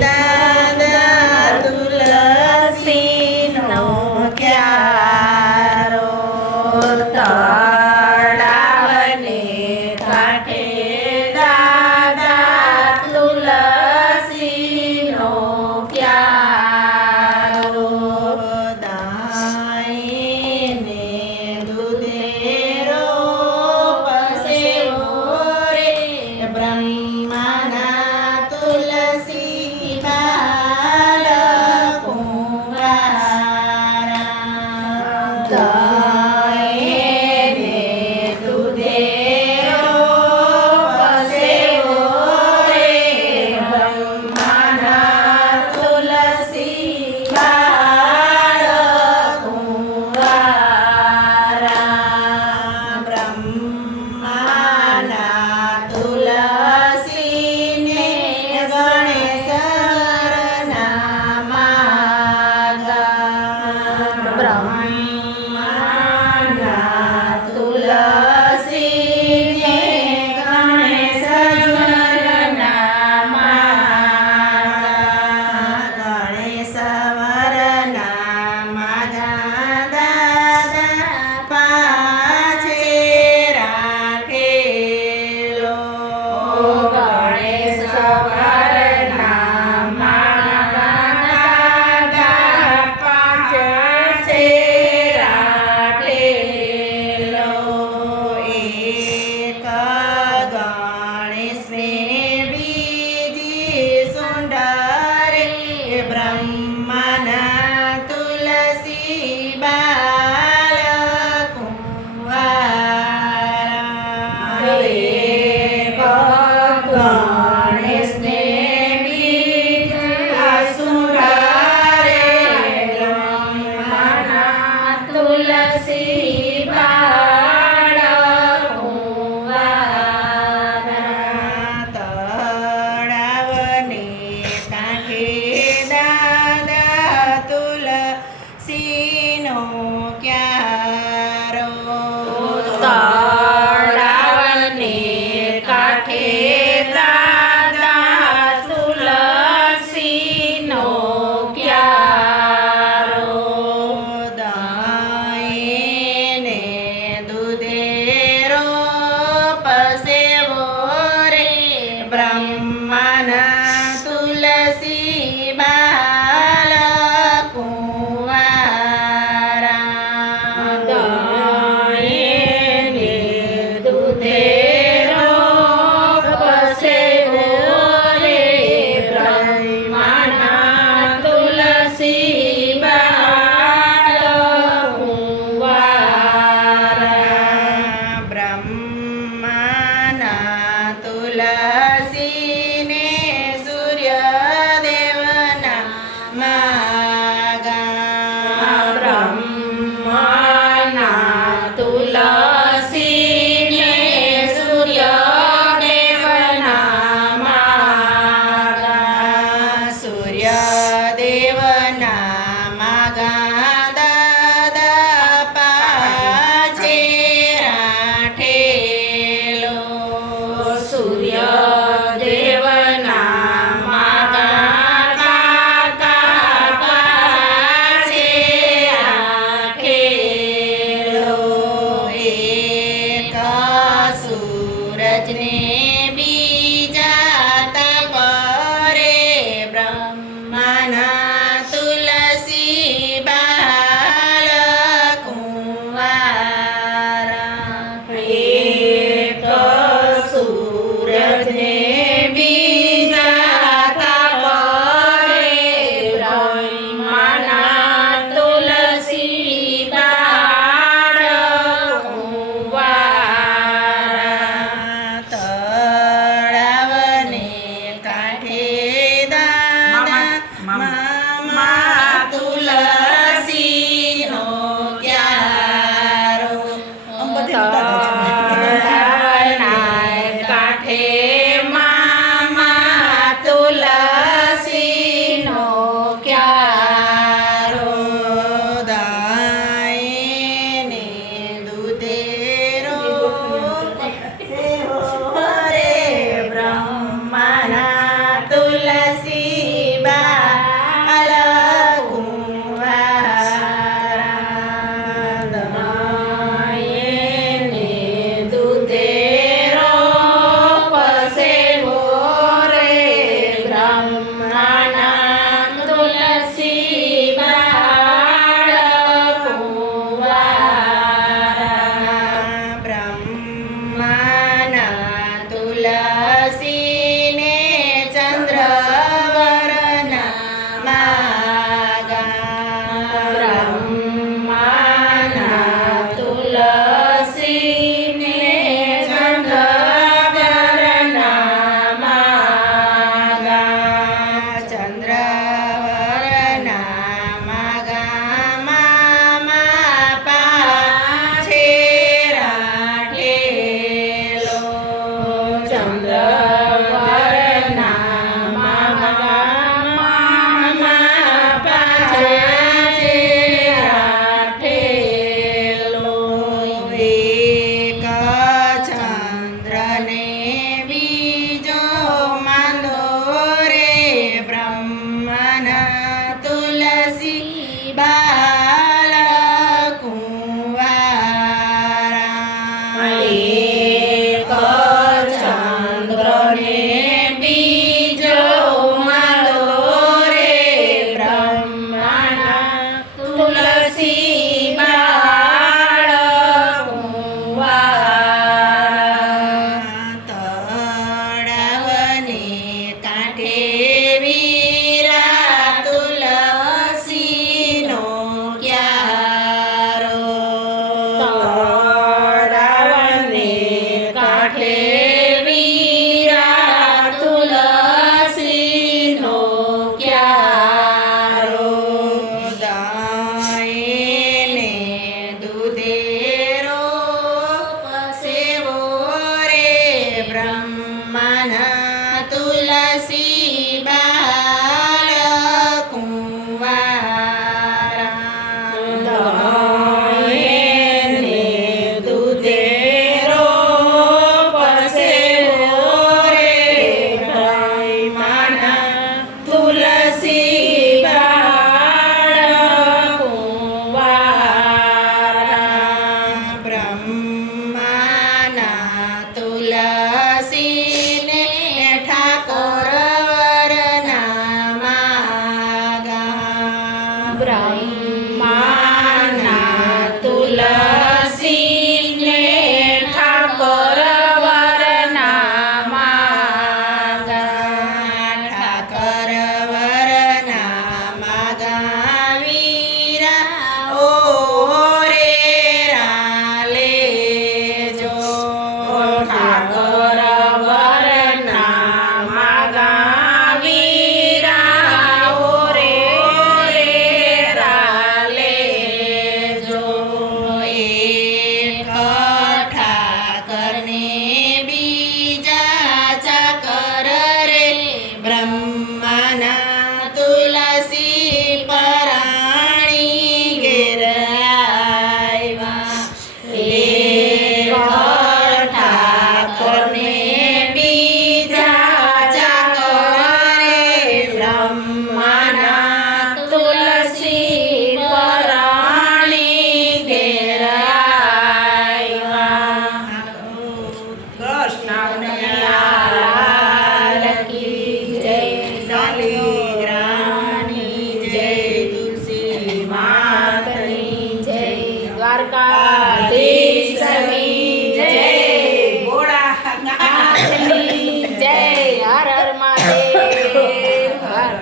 દાદા તુલસીનો ક્યારો તળાવને કાંઠે દાદા તુલસીનો ક્યારો દાઈને દૂધેરો પસેવો રે બ્રહ્માના તુલસી બાલકુંવારા ગાયને દૂધેરો પસેવો રે બ્રહ્માના તુલસી બાલકુંવારા બ્રહ્માના તુલસીને ગણેશવરના માગા બ્રહ્માના તુલસીને ગણેશવરના માગા ગણેશવરના માગા દાદા પાછે રાખેલો ગણેશવરના માગા દાદા પાછે રાખેલો એક ગણેશને બીજી સુંદરે બ્રહ્માના તુલસી બાલકુંવારા એક ગણેશને બીજા સુંદરે બ્રહ્માના તુલસી બાળકુંવારા તળાવને કાંઠે તુલસી બાળ કુંવારા એને દૂધેરો પસેવો રે બ્રહ્માના તુલસી બાળ કુંવારા બ્રહ્માના તુલસીને ઠાકોર વરના માગા બ્રહ્માના તુલસીને ઠાકોર વરના માગા ઠાકોર વરના માગા વીરા ઓ રે રાલે જો ઠાકોર વરના માગા વીરા ઓ રે રાલે જો એક ઠાકરને બીજા ચાકર રે બ્રહ્માના તુલસી પરાણી ઘેર આવ્યા એક ઠાકરને બીજા ચાકર રે બ્રહ્માના તુલસી પરાણી ઘેર આવ્યા કૃષ્ણ કનૈયાલાલ કી જય શાલિગ્રામની જય તુલસી માતની જય દ્વારકાધીશની જય ભોળાનાથની જય હર હર મહાદેવ હર